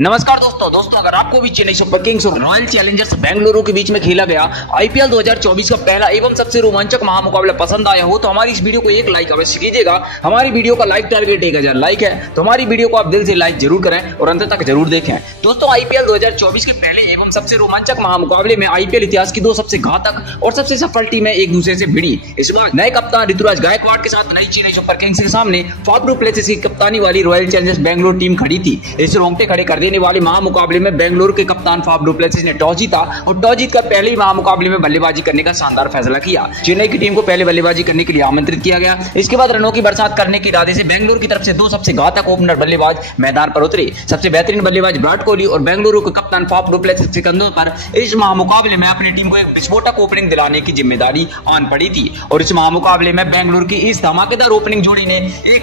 नमस्कार दोस्तों अगर आपको भी चेन्नई सुपर किंग्स और रॉयल चैलेंजर्स बेंगलुरु के बीच में खेला गया आईपीएल 2024 का पहला एवं सबसे रोमांचक महामुकाबला पसंद आया हो तो हमारी इस वीडियो को एक लाइक अवश्य कीजिएगा। हमारी वीडियो का लाइक टारगेट 1000 लाइक है तो हमारी वीडियो को आप दिल से लाइक जरूर करें और अंत तक जरूर देखें। दोस्तों आईपीएल 2024 के पहले एवं सबसे रोमांचक महामुकाबले में आईपीएल इतिहास की दो सबसे घातक और सबसे सफल टीमें एक दूसरे से भिड़ी। इस बार नए कप्तान ऋतुराज गायकवाड़ के साथ नई चेन्नई सुपर किंग्स के सामने फाफ डु प्लेसिस की कप्तानी वाली रॉयल चैलेंजर्स बेंगलुरु टीम खड़ी थी। इस रोंगटे खड़े कर देने वाले महामुकाबले में बेंगलुरु के कप्तान फाफ डु प्लेसिस ने टॉस जीता और टॉस जीतकर पहले ही महामुकाबले में बल्लेबाजी करने का शानदार फैसला किया। चेन्नई की टीम को पहले बल्लेबाजी करने के लिए आमंत्रित किया गया। इसके बाद रनों की बरसात करने के इरादे से बेंगलुरु की तरफ से दो सबसे घातक ओपनर बल्लेबाज मैदान पर उतरे। सबसे बेहतरीन बल्लेबाज विराट कोहली और बेंगलुरु के कप्तान फाफ डु प्लेसिस के कंधों पर इस महामुकाबले में अपनी टीम को एक विस्फोटक ओपनिंग दिलाने की जिम्मेदारी आन पड़ी थी और इस महामुकाबले में बेंगलुरु की इस धमाकेदार ओपनिंग जोड़ी ने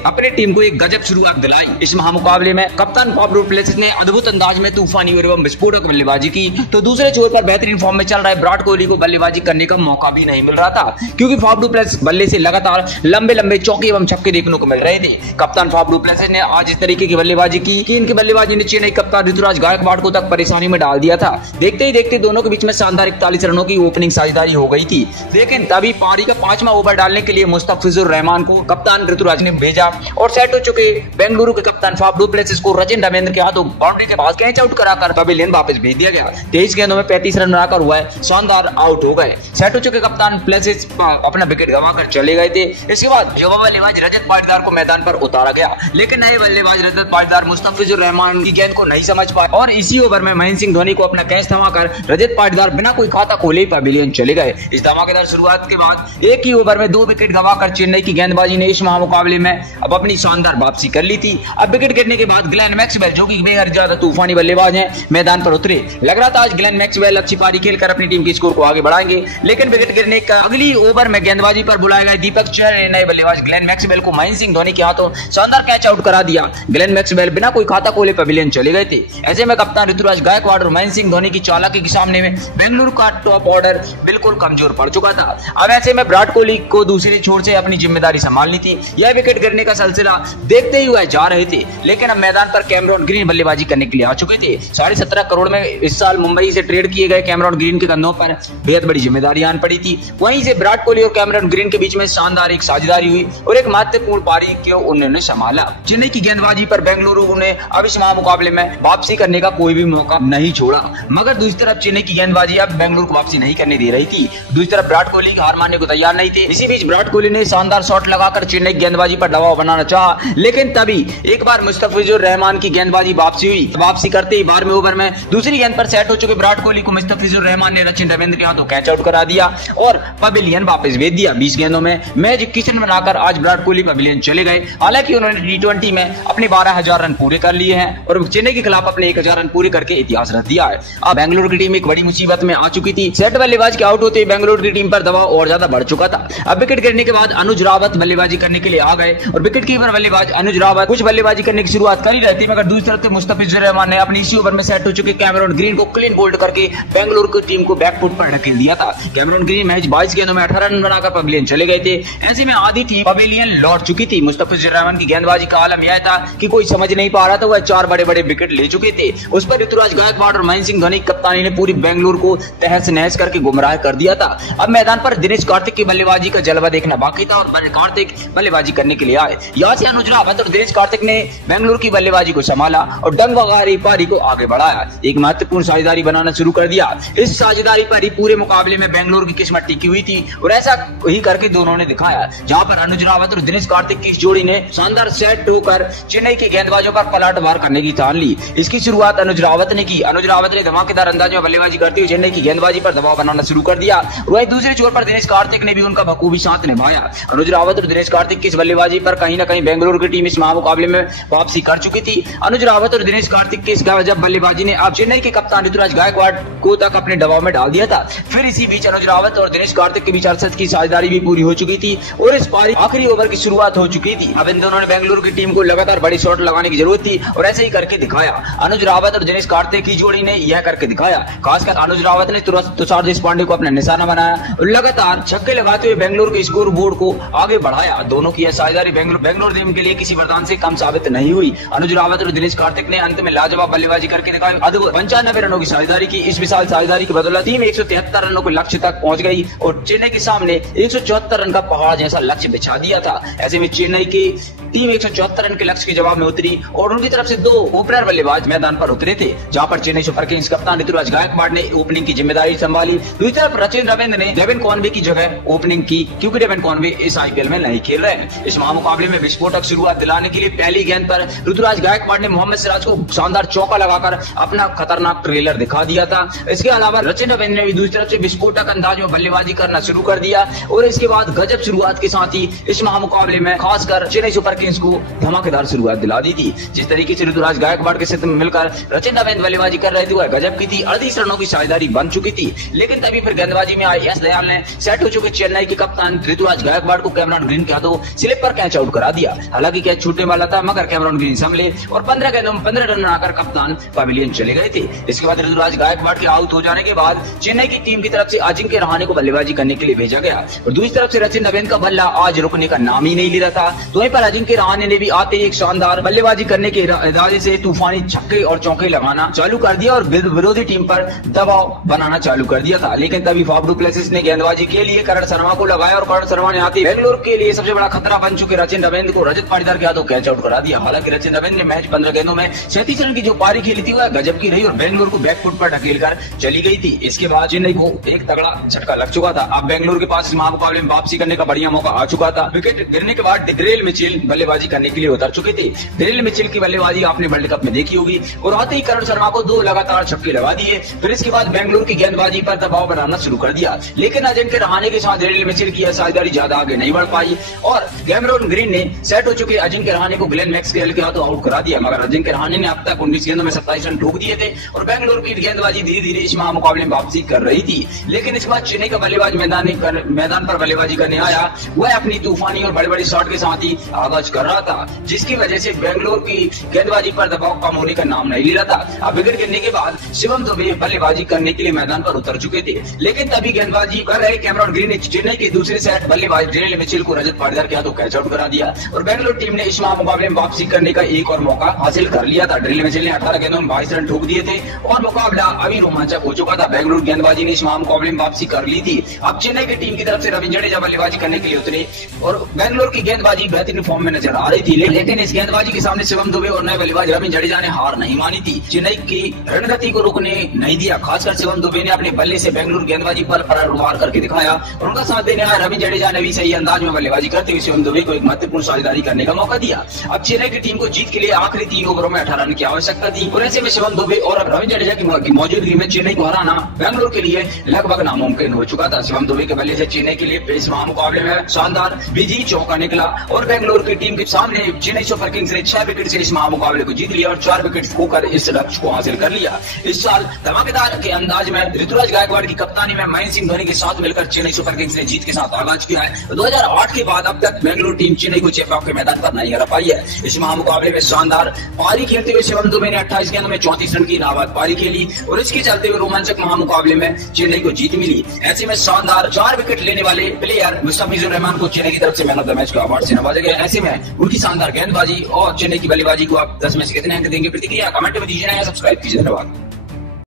अपनी टीम को एक गजब शुरुआत दिलाई। इस महामुकाबले में कप्तान फाफ डु प्लेसिस ने अद्भुत अंदाज में तूफानी एवं विस्फोटक बल्लेबाजी की तो दूसरे छोर पर बेहतरीन फॉर्म में चल रहे विराट कोहली को बल्लेबाजी करने का मौका भी नहीं मिल रहा था क्योंकि फाफ डु प्लेसिस बल्ले से लगातार लंबे चौके एवं छक्के देखने को मिल रहे थे। कप्तान फाफ डु प्लेसिस ने आज इस तरीके की बल्लेबाजी की कि इनकी बल्लेबाजी ने चेन्नई कप्तान ऋतुराज गायकवाड़ को तक परेशानी में डाल दिया था। देखते ही देखते दोनों के बीच में शानदार 41 रनों की ओपनिंग साझेदारी हो गई थी, लेकिन तभी पारी का 5वां ओवर डालने के लिए मुस्तफिजुर रहमान को कप्तान ऋतुराज ने भेजा और सेट हो चुके बेंगलुरु के कप्तान फाफ डु प्लेसिस को रचिन रविंद्र के हाथों बाउंड्री के पास कैच आउट कराकर पवेलियन वापस भेज दिया गया। 23 गेंदों में 35 रन बनाकर हुआ शानदार आउट हो गए। सेट हो चुके कप्तान प्लेसिस अपना विकेट गंवाकर चले गए थे। इसके बाद युवा बल्लेबाज रजत पाटीदार को मैदान पर उतारा गया, लेकिन नए बल्लेबाज रजत पाटीदार मुस्तफिजुर रहमान की गेंद को नहीं समझ पाए और इसी ओवर में महेंद्र सिंह धोनी को अपना कैच थमाकर रजत पाटीदार बिना कोई खाता खोले पवेलियन चले गए। इस धमाकेदार शुरुआत के बाद एक ही ओवर में 2 विकेट गंवाकर चेन्नई की गेंदबाजी ने इस महामुकाबले में अब अपनी शानदार वापसी कर ली थी। अब विकेट गिरने के बाद ग्लेन मैक्सवेल जो कि बेहद ज्यादा तूफानी बल्लेबाज हैं मैदान पर उतरे। लग रहा था आज ग्लेन मैक्सवेल अच्छी पारी खेलकर अपनी टीम के स्कोर को आगे बढ़ाएंगे, लेकिन विकेट गिरने का अगली ओवर में गेंदबाजी पर बुलाए गए दीपक चहर ने नए बल्लेबाज ग्लेन मैक्सवेल को महेंद्र सिंह धोनी के हाथों शानदार कैच आउट करा दिया। ग्लेन मैक्सवेल बिना कोई खाता खोले पवेलियन चले गए थे। ऐसे में कप्तान ऋतुराज गायकवाड़ और महेंद्र सिंह धोनी की चालाकी के सामने में बेंगलुरु का टॉप ऑर्डर बिल्कुल कमजोर पड़ चुका था। अब ऐसे में विराट कोहली को दूसरे छोर से अपनी जिम्मेदारी संभालनी थी। यह विकेट गिरने का सिलसिला देखते ही वह जा रहे थे, लेकिन अब मैदान पर कैमरॉन ग्रीन बल्लेबाजी करने के लिए आ चुके थे। 17.5 करोड़ में इस साल मुंबई से ट्रेड किए गए कैमरॉन ग्रीन के कंधों पर बेहद बड़ी जिम्मेदारी आन पड़ी थी। वहीं से विराट कोहली और कैमरॉन ग्रीन के बीच में शानदार एक साझेदारी हुई और एक महत्वपूर्ण पारी को उन्होंने संभाला। चेन्नई की गेंदबाजी पर बेंगलुरु ने अब इस महामुकाबले में वापसी करने का कोई भी मौका नहीं छोड़ा, मगर दूसरी तरफ चेन्नई की गेंदबाजी अब बेंगलुरु को वापसी नहीं करने दे रही थी। दूसरी तरफ विराट कोहली हार मानने को तैयार नहीं थे। इसी बीच विराट कोहली ने शानदार शॉट लगाकर चेन्नई की गेंदबाजी पर दबाव बनाना चाहा, लेकिन तभी एक बार मुस्तफिजुर रहमान की गेंदबाजी वापसी हुई। वापसी करते ही 12वें ओवर में दूसरी गेंद पर सेट हो चुके विराट कोहली को मुस्तफिजुर रहमान ने रचिन रविंद्र के हाथों कैच आउट करा दिया और पवेलियन वापस भेज दिया। 20 गेंदों में मैच किचन बनाकर आज विराट कोहली पवेलियन चले गए। हालांकि उन्होंने T20 में अपने 12,000 रन पूरे कर लिए हैं और चेन्नई के खिलाफ अपने 1,000 रन पूरे करके इतिहास रच दिया है। अब बेंगलुरु की टीम एक बड़ी मुसीबत में आ चुकी थी। सेट बल्लेबाज के आउट होते ही बेंगलुरु की टीम पर दबाव और ज्यादा बढ़ चुका था। अब विकेट गिरने के बाद अनुज रावत बल्लेबाजी करने के लिए आ गए और विकेट कीपर बल्लेबाज अनुज रावत कुछ बल्लेबाजी करने की शुरुआत कर ही रहे थे, मगर दूसरी तरफ मुस्तफिजुर रहमान ने अपनी इसी ओवर में सेट हो चुके कैमरॉन ग्रीन को क्लीन बोल्ड करके बेंगलुरु की टीम को बैकफुट पर ढकेल दिया था। कैमरॉन ग्रीन मैच 22 गेंदों में 18 रन बनाकर पवेलियन चले गए थे। ऐसे में आधी टीम पवेलियन लौट चुकी थी। मुस्तफिजुर रहमान की गेंदबाजी का आलम यह था कि कोई समझ नहीं पा रहा था। वह 4 बड़े विकेट ले चुके थे। उस पर ऋतुराज गायकवाड़ और महेंद्र सिंह धोनी की कप्तानी ने पूरी बेंगलुरु को तहस नहस करके गुमराह कर दिया था। अब मैदान पर दिनेश कार्तिक की बल्लेबाजी का जलवा देखना बाकी था और कार्तिक बल्लेबाजी करने के लिए आए। यहाँ से अनुज रावत और दिनेश कार्तिक ने बेंगलुरु की बल्लेबाजी को संभाला और डंग वगारी पारी को आगे बढ़ाया। एक महत्वपूर्ण साझेदारी बनाना शुरू कर दिया। इस साझेदारी पर ही पूरे मुकाबले में बेंगलुरु की किस्मत टिकी हुई थी और ऐसा ही करके दोनों ने दिखाया, जहां पर अनुज रावत और दिनेश कार्तिक की इस जोड़ी ने शानदार सेट होकर चेन्नई के गेंदबाजों पर पलटवार करने की ठान ली। इसकी शुरुआत अनुज रावत ने की। अनुज रावत ने धमाकेदार अंदाज में बल्लेबाजी करते हुए चेन्नई की गेंदबाजी पर दबाव बनाना शुरू कर दिया। वहीं दूसरे छोर पर दिनेश कार्तिक ने भी उनका बखूबी साथ निभाया। अनुज रावत और दिनेश कार्तिक की इस बल्लेबाजी पर कहीं न कहीं बेंगलुरु की टीम इस महामुकाबले में वापसी कर चुकी थी। अनुज रावत और दिनेश कार्तिक की इस गजब बल्लेबाजी ने अब चेन्नई के कप्तान ऋतुराज गायकवाड़ को तक अपने दबाव में डाल दिया था। फिर इसी बीच अनुज रावत और दिनेश कार्तिक के बीच 68 की साझेदारी भी पूरी हो चुकी थी और इस पारी आखिरी ओवर की शुरुआत हो चुकी थी। अब इन दोनों ने बेंगलुरु की टीम को लगातार बड़ी शॉट लगाने की जरूरत थी और ऐसे ही करके दिखाया। अनुज रावत और दिनेश कार्तिक की जोड़ी ने यह करके दिखाया। खासकर अनुज रावत ने तुषार देशपांडे को अपना निशाना बनाया और लगातार छक्के लगाते हुए बेंगलुरु के स्कोर बोर्ड को आगे बढ़ाया। दोनों की यह साझेदारी बेंगलुरु टीम के लिए किसी वरदान से कम साबित नहीं हुई। अनुज रावत और दिनेश कार्तिक ने अंत गेंद में लाजवाब बल्लेबाजी करके दिखाई। अद्भुत 95 रनों की साझेदारी की। इस विशाल साझेदारी की बदौलत टीम 173 रनों के लक्ष्य तक पहुंच गई और चेन्नई के सामने 174 रन का पहाड़ जैसा लक्ष्य बिछा दिया था। ऐसे में चेन्नई की टीम 174 रन के लक्ष्य के जवाब में उतरी और उनकी तरफ से 2 ओपनर बल्लेबाज मैदान पर उतरे थे, जहां पर चेन्नई सुपर किंग्स कप्तान ऋतुराज गायकवाड़ ने ओपनिंग की जिम्मेदारी संभाली। दूसरी तरफ रचिन रविंद्र ने डेविन कॉनवे की जगह ओपनिंग की, क्योंकि डेविन कॉनवे इस आईपीएल में नहीं खेल रहे हैं। इस महामुकाबले में विस्फोटक शुरुआत दिलाने के लिए पहली गेंद पर ऋतुराज गायकवाड़ ने मोहम्मद सिराज को शानदार चौका लगाकर अपना खतरनाक ट्रेलर दिखा दिया था। इसके अलावा रचिन रविंद्र ने भी दूसरी तरफ से विस्फोटक अंदाज में बल्लेबाजी करना शुरू कर दिया और इसके बाद गजब शुरुआत के साथ ही इस महामुकाबले में खासकर चेन्नई सुपर किंग्स को धमाकेदार शुरुआत दिला दी थी। जिस तरीके से ऋतुराज गायकवाड़ के साथ मिलकर रचिन रविंद्र बल्लेबाजी कर रहे थे वह गजब की थी। 38 रनों की साझेदारी बन चुकी थी, लेकिन तभी फिर गेंदबाजी में आए एस दयाल ने सेट हो चुके चेन्नई के कप्तान ऋतुराज गायकवाड़ को कैमरॉन ग्रीन के हाथों स्लिप पर कैच आउट करा दिया। हालांकि कैच छूटने वाला था, मगर कैमरॉन ग्रीन संभले और 15 गेंदों में 15 रन बनाकर कप्तान पवेलियन चले गए थे। इसके बाद ऋतुराज गायकवाड़ के आउट हो जाने के बाद चेन्नई की टीम की तरफ से अजिंक्य रहाणे को बल्लेबाजी करने के लिए भेजा गया और दूसरी तरफ से रचिन रविंद्र का बल्ला आज रुकने का नाम ही नहीं ले रहा था। तो वहीं पर अजिंक्य रहाणे ने भी आते ही एक शानदार बल्लेबाजी करने के इरादे से तूफानी छक्के और चौके लगाना चालू कर दिया और विरोधी टीम पर दबाव बनाना चालू कर दिया था। लेकिन तभी फाफ डू प्लेसिस ने गेंदबाजी के लिए करण शर्मा को लगाया और करण शर्मा ने आते बेंगलुरु के लिए सबसे बड़ा खतरा बन चुके रचिन रविंद्र को रजत पाटीदार के हाथों कैच आउट करा दिया। हालांकि रचिन रविंद्र ने मैच 15 गेंदों में 37 रन की जो पारी खेली थी वह गजब की रही और बेंगलुरु को बैकफुट पर ढकेल कर चली गई थी। इसके बाद चेन्नई को एक तगड़ा झटका लग चुका था। अब बेंगलुरु के पास इस महामुकाबले में वापसी करने का बढ़िया मौका आ चुका था। विकेट गिरने के बाद डेरियल मिचेल बल्लेबाजी करने के लिए उतर चुके थे। डेरियल मिचेल की बल्लेबाजी आपने वर्ल्ड कप में देखी होगी और आते ही करण शर्मा को 2 लगातार छक्के लगा दिए। फिर इसके बाद बेंगलुरु की गेंदबाजी पर दबाव बनाना शुरू कर दिया, लेकिन अजिंक्य रहाणे के साथ डेरियल मिचेल की साझेदारी ज्यादा आगे नहीं बढ़ पाई और कैमरॉन ग्रीन ने सेट हो चुके अजिंक्य रहाणे को ग्लेन मैक्सवेल के हाथों आउट करा दिया। मगर अजिंक्य रहाणे ने अब तक 19 गेंदों में 27 रन ठोक दिए थे और बेंगलुरु की गेंदबाजी धीरे धीरे इस महामुकाबले में वापसी कर रही थी। लेकिन इसके बाद चेन्नई का बल्लेबाज मैदान पर बल्लेबाजी करने आया, वह अपनी तूफानी और बड़े बड़े शॉट के साथ ही आगाज कर रहा था, जिसकी वजह से बेंगलुरु की गेंदबाजी पर दबाव कम होने का नाम नहीं ले रहा था। अब विकेट गिरने के बाद शिवम दुबे बल्लेबाजी करने के लिए मैदान पर उतर चुके थे, लेकिन तभी गेंदबाजी कर रहे कैमरॉन ग्रीन ने चेन्नई के दूसरे सेट बल्लेबाज डेरियल मिचेल को रजत पाटीदार के हाथों कैच आउट करा दिया और बेंगलुरु टीम ने इस महामुकाबले में वापसी करने का एक और मौका हासिल कर लिया था। डेरियल मिचेल ने 18 गेंदों में 22 रन ठोक दिए थे और मुकाबला अभी रोमांचक हो चुका था। बेंगलुरु गेंदबाजी ने इस महामुकाबले में वापसी कर ली थी। अब चेन्नई की टीम की तरफ से रविंद्र जडेजा बल्लेबाजी करने के लिए उतरे और बेंगलुरु की गेंदबाजी बेहतरीन फॉर्म में नजर आ रही थी, लेकिन इस गेंदबाजी के सामने शिवम दुबे और नए बल्लेबाज रविंद्र जडेजा ने हार नहीं मानी थी। चेन्नई की रणनीति को रुकने नहीं दिया। खासकर शिवम दुबे ने अपने बल्ले से बेंगलुरु गेंदबाजी पर वार करके दिखाया और उनका साथ देने आया रविंद्र जडेजा ने भी सही अंदाज में बल्लेबाजी करते हुए शिवम दुबे को एक महत्वपूर्ण साझेदारी करने का मौका दिया। अब चेन्नई की टीम को जीत के लिए आखिरी 3 ओवरों में 18 रन की आवश्यकता थी और ऐसे में शिवम दुबे और रविंद्र जडेजा की मौजूदगी में चेन्नई को हराना बेंगलुरु के लिए लगभग नामुमकिन हो चुका था। शिवम दुबे के बल्ले से चेन्नई के लिए इस महामुकाबले में शानदार विजयी चौका निकला और बेंगलुरु की टीम के सामने चेन्नई सुपर किंग्स ने 6 विकेट से इस महामुकाबले को जीत लिया और 4 विकेट खोकर इस लक्ष्य को हासिल कर लिया। इस साल धमाकेदार के अंदाज में ऋतुराज गायकवाड़ की कप्तानी में महेंद्र सिंह धोनी के साथ मिलकर चेन्नई सुपर किंग्स ने जीत के साथ आगाज किया है। 2008 के बाद अब तक बेंगलुरु टीम चेन्नई को चेपॉक के मैदान पर नहीं हरा पाई है। इस महामुकाबले में शानदार पारी खेलते हुए शिवम दुबे ने 28 गेंदों में 34 रन की नाबाद पारी खेली और इसके चलते हुए रोमांचक महामुकाबले में चेन्नई को जीत मिली। ऐसे में शानदार 4 विकेट लेने वाले प्लेयर मुस्तफिजुर रहमान को चेन्नई की तरफ से मैन ऑफ द मैच का अवार्ड से नवाजा गया। ऐसे में उनकी शानदार गेंदबाजी और चेन्नई की बल्लेबाजी को आप 10 में से कितने अंक देंगे? प्रतिक्रिया कमेंट में दीजिए, सब्सक्राइब कीजिए। धन्यवाद।